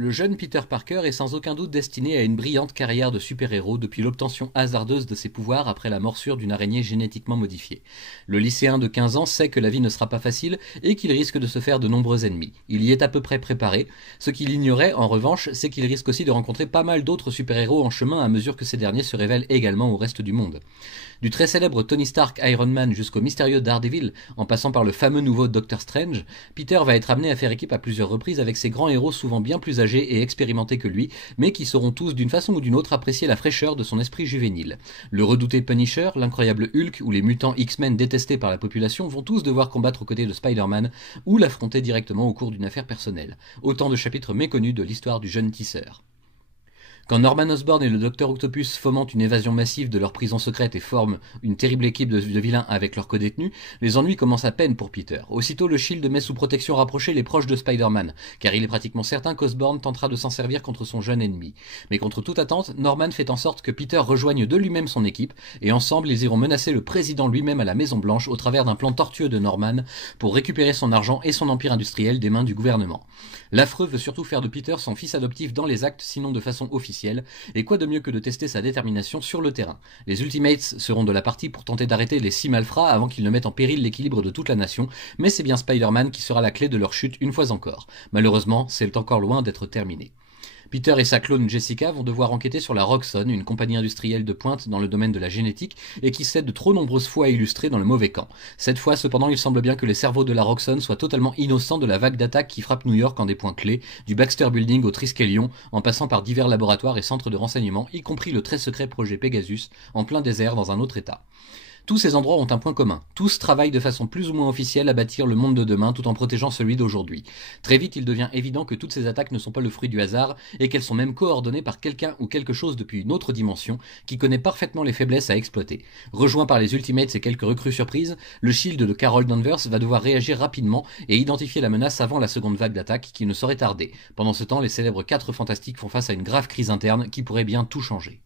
Le jeune Peter Parker est sans aucun doute destiné à une brillante carrière de super-héros depuis l'obtention hasardeuse de ses pouvoirs après la morsure d'une araignée génétiquement modifiée. Le lycéen de 15 ans sait que la vie ne sera pas facile et qu'il risque de se faire de nombreux ennemis. Il y est à peu près préparé. Ce qu'il ignorait, en revanche, c'est qu'il risque aussi de rencontrer pas mal d'autres super-héros en chemin à mesure que ces derniers se révèlent également au reste du monde. Du très célèbre Tony Stark Iron Man jusqu'au mystérieux Daredevil, en passant par le fameux nouveau Doctor Strange, Peter va être amené à faire équipe à plusieurs reprises avec ces grands héros souvent bien plus âgés et expérimentés que lui, mais qui sauront tous d'une façon ou d'une autre apprécier la fraîcheur de son esprit juvénile. Le redouté Punisher, l'incroyable Hulk ou les mutants X-Men détestés par la population vont tous devoir combattre aux côtés de Spider-Man ou l'affronter directement au cours d'une affaire personnelle. Autant de chapitres méconnus de l'histoire du jeune tisseur. Quand Norman Osborn et le Docteur Octopus fomentent une évasion massive de leur prison secrète et forment une terrible équipe de vilains avec leurs codétenus, les ennuis commencent à peine pour Peter. Aussitôt, le Shield met sous protection rapprochée les proches de Spider-Man, car il est pratiquement certain qu'Osborn tentera de s'en servir contre son jeune ennemi. Mais contre toute attente, Norman fait en sorte que Peter rejoigne de lui-même son équipe, et ensemble ils iront menacer le président lui-même à la Maison Blanche au travers d'un plan tortueux de Norman pour récupérer son argent et son empire industriel des mains du gouvernement. L'affreux veut surtout faire de Peter son fils adoptif dans les actes, sinon de façon officielle, et quoi de mieux que de tester sa détermination sur le terrain. Les Ultimates seront de la partie pour tenter d'arrêter les 6 malfrats avant qu'ils ne mettent en péril l'équilibre de toute la nation, mais c'est bien Spider-Man qui sera la clé de leur chute une fois encore. Malheureusement, c'est encore loin d'être terminé. Peter et sa clone Jessica vont devoir enquêter sur la Roxxon, une compagnie industrielle de pointe dans le domaine de la génétique et qui s'est de trop nombreuses fois illustrée dans le mauvais camp. Cette fois, cependant, il semble bien que les cerveaux de la Roxxon soient totalement innocents de la vague d'attaques qui frappe New York en des points clés, du Baxter Building au Triskelion, en passant par divers laboratoires et centres de renseignement, y compris le très secret projet Pegasus, en plein désert dans un autre état. Tous ces endroits ont un point commun. Tous travaillent de façon plus ou moins officielle à bâtir le monde de demain tout en protégeant celui d'aujourd'hui. Très vite, il devient évident que toutes ces attaques ne sont pas le fruit du hasard et qu'elles sont même coordonnées par quelqu'un ou quelque chose depuis une autre dimension qui connaît parfaitement les faiblesses à exploiter. Rejoint par les Ultimates et quelques recrues surprises, le Shield de Carol Danvers va devoir réagir rapidement et identifier la menace avant la seconde vague d'attaque qui ne saurait tarder. Pendant ce temps, les célèbres 4 fantastiques font face à une grave crise interne qui pourrait bien tout changer.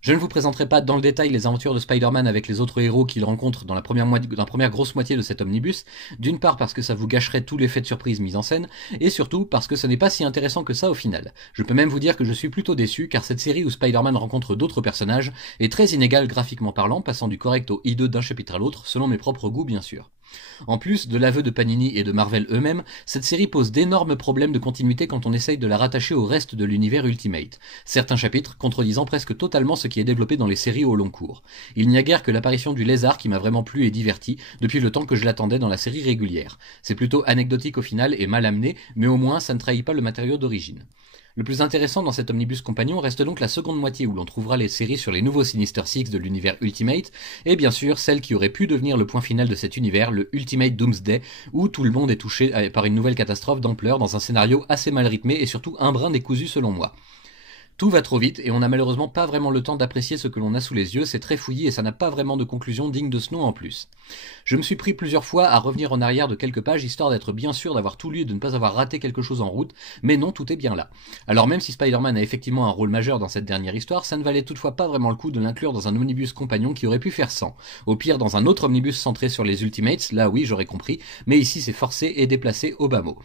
Je ne vous présenterai pas dans le détail les aventures de Spider-Man avec les autres héros qu'il rencontre dans la première grosse moitié de cet omnibus, d'une part parce que ça vous gâcherait tout l'effet de surprise mis en scène, et surtout parce que ce n'est pas si intéressant que ça au final. Je peux même vous dire que je suis plutôt déçu, car cette série où Spider-Man rencontre d'autres personnages est très inégale graphiquement parlant, passant du correct au hideux d'un chapitre à l'autre, selon mes propres goûts bien sûr. En plus de l'aveu de Panini et de Marvel eux-mêmes, cette série pose d'énormes problèmes de continuité quand on essaye de la rattacher au reste de l'univers Ultimate, certains chapitres contredisant presque totalement ce qui est développé dans les séries au long cours. Il n'y a guère que l'apparition du lézard qui m'a vraiment plu et diverti depuis le temps que je l'attendais dans la série régulière. C'est plutôt anecdotique au final et mal amené, mais au moins ça ne trahit pas le matériau d'origine. Le plus intéressant dans cet omnibus compagnon reste donc la seconde moitié où l'on trouvera les séries sur les nouveaux Sinister Six de l'univers Ultimate, et bien sûr celle qui aurait pu devenir le point final de cet univers, le Ultimate Doomsday, où tout le monde est touché par une nouvelle catastrophe d'ampleur dans un scénario assez mal rythmé et surtout un brin décousu selon moi. Tout va trop vite et on n'a malheureusement pas vraiment le temps d'apprécier ce que l'on a sous les yeux, c'est très fouillis et ça n'a pas vraiment de conclusion digne de ce nom en plus. Je me suis pris plusieurs fois à revenir en arrière de quelques pages histoire d'être bien sûr d'avoir tout lu et de ne pas avoir raté quelque chose en route, mais non, tout est bien là. Alors même si Spider-Man a effectivement un rôle majeur dans cette dernière histoire, ça ne valait toutefois pas vraiment le coup de l'inclure dans un omnibus compagnon qui aurait pu faire 100. Au pire dans un autre omnibus centré sur les Ultimates, là oui j'aurais compris, mais ici c'est forcé et déplacé au bas mot.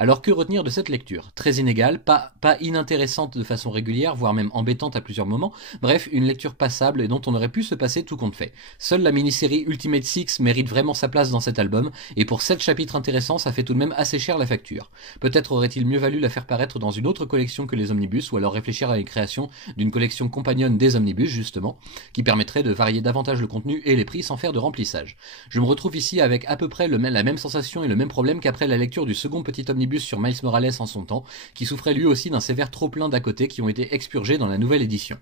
Alors que retenir de cette lecture? Très inégale, pas inintéressante de façon régulière, voire même embêtante à plusieurs moments, bref, une lecture passable et dont on aurait pu se passer tout compte fait. Seule la mini-série Ultimate Six mérite vraiment sa place dans cet album, et pour 7 chapitres intéressants, ça fait tout de même assez cher la facture. Peut-être aurait-il mieux valu la faire paraître dans une autre collection que les omnibus, ou alors réfléchir à une création d'une collection compagnonne des omnibus, justement, qui permettrait de varier davantage le contenu et les prix sans faire de remplissage. Je me retrouve ici avec à peu près la même sensation et le même problème qu'après la lecture du second petit omnibus sur Miles Morales en son temps, qui souffrait lui aussi d'un sévère trop-plein d'à côté qui ont été expurgés dans la nouvelle édition.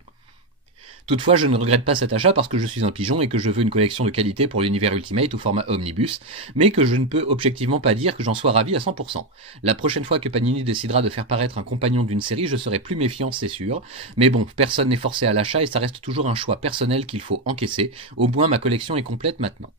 Toutefois, je ne regrette pas cet achat parce que je suis un pigeon et que je veux une collection de qualité pour l'univers Ultimate au format Omnibus, mais que je ne peux objectivement pas dire que j'en sois ravi à 100%. La prochaine fois que Panini décidera de faire paraître un compagnon d'une série, je serai plus méfiant, c'est sûr. Mais bon, personne n'est forcé à l'achat et ça reste toujours un choix personnel qu'il faut encaisser. Au moins, ma collection est complète maintenant.